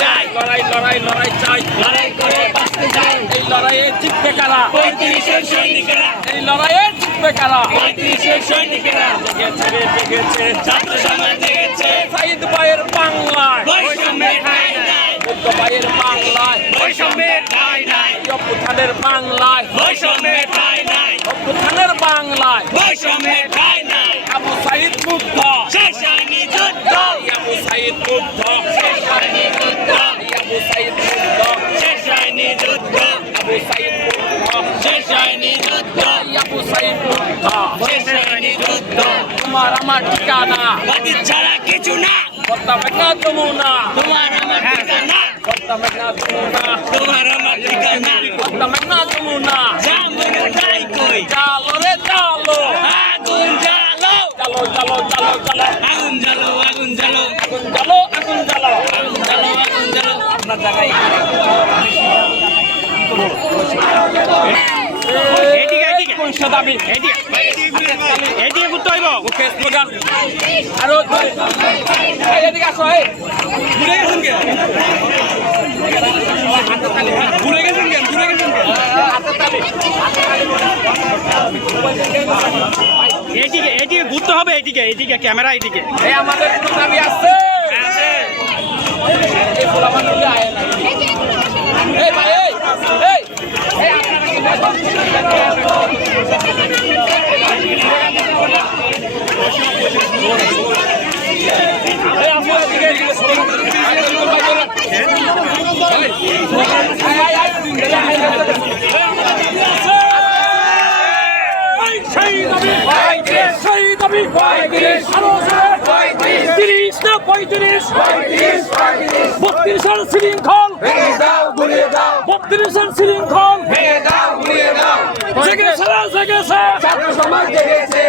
চাই। লড়াই লড়াই লড়াই চাই। লড়াই করে বাঁচতে চাই। এই লড়াইয়ে জিতবে কারা? পঁয়ত্রিশের সৈনিকেরা। এই লড়াইয়ে জিতবে কারা? পঁয়ত্রিশের সৈনিকেরা। জেগেছে রে জেগেছে ছাত্র সমাজ সাইদ ভাইয়ের বাংলায়। বৈষম্যের ঠাঁই নাই। বুদ্ধ ভাইয়ের বাংলায়। বৈষম্যের ঠাঁই নাই। অভ্যুত্থানের বাংলায়। বৈষম্যের ঠাঁই নাই। অভ্যুত্থানের বাংলায়। বৈষম্যের ঠাঁই নাই। আবু সাইদ মুগ্ধ। শেষ হয়নি যুদ্ধ। আবু সাইদ মুগ্ধ। তোমার আমার ঠিকানা। ছাড়া কিছু না। যমুনা তোমার আমার ঠিকানা। তোমার আমার ঠিকানা। যমুনা ঠাই কই। চালো রে চালো আগুন জ্বালো। চালো চালো চালো চালো আগুন জ্বালো আগুন জ্বালো। আগুন জ্বালো আগুন জ্বালো। আগুন জ্বালো আগুন জ্বালো। আপনার জায়গায়। এদিকে, এদিকে। আসো এই ঘুরে গেছেন কে ঘুরে ঘুরতে হবে এদিকে এদিকে ক্যামেরা এদিকে আমাদের আছে গুলো আয় না এই ভাই এই এই এই এই আপু এদিকে এদিকে স্লোগান করে দিন। আয়, স্লোগান ভাই বলেন। আয়, আয়, আয়, আয়। সেই দাবি সেই দাবি আরও তিরিশ না পঁয়ত্রিশ বত্রিশের শৃঙ্খল বত্রিশের শৃঙ্খল জেগেছে রে, জেগেছে জেগেছে।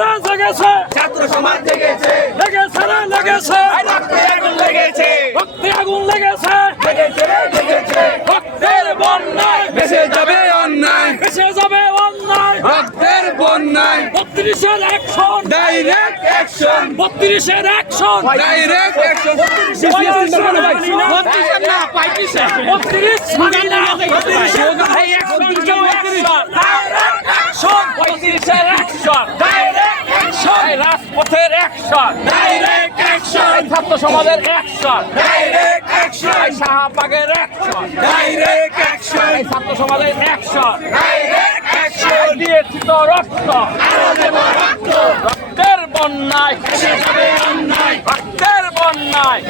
রে, জেগেছে ছাত্র সমাজ জেগেছে। লেগে সারা লেগেছে রক্তে আগুন লেগেছে। রক্তে আগুন লেগেছে। লেগেছে রে, বত্রিশের অ্যাকশন ডাইরেক্ট অ্যাকশন বত্রিশের অ্যাকশন ডাইরেক্ট অ্যাকশন রাজপথের অ্যাকশন ডাইরেক্ট অ্যাকশন ছাত্র সমাজের অ্যাকশন ডাইরেক্ট অ্যাকশন শাহবাগের অ্যাকশন ডাইরেক্ট অ্যাকশন ছাত্র সমাজের অ্যাকশন ডাইরেক্ট অ্যাকশন দিয়েছি তো রক্ত রক্ত। রক্তের বন্যায়। রক্তের বন্যায়।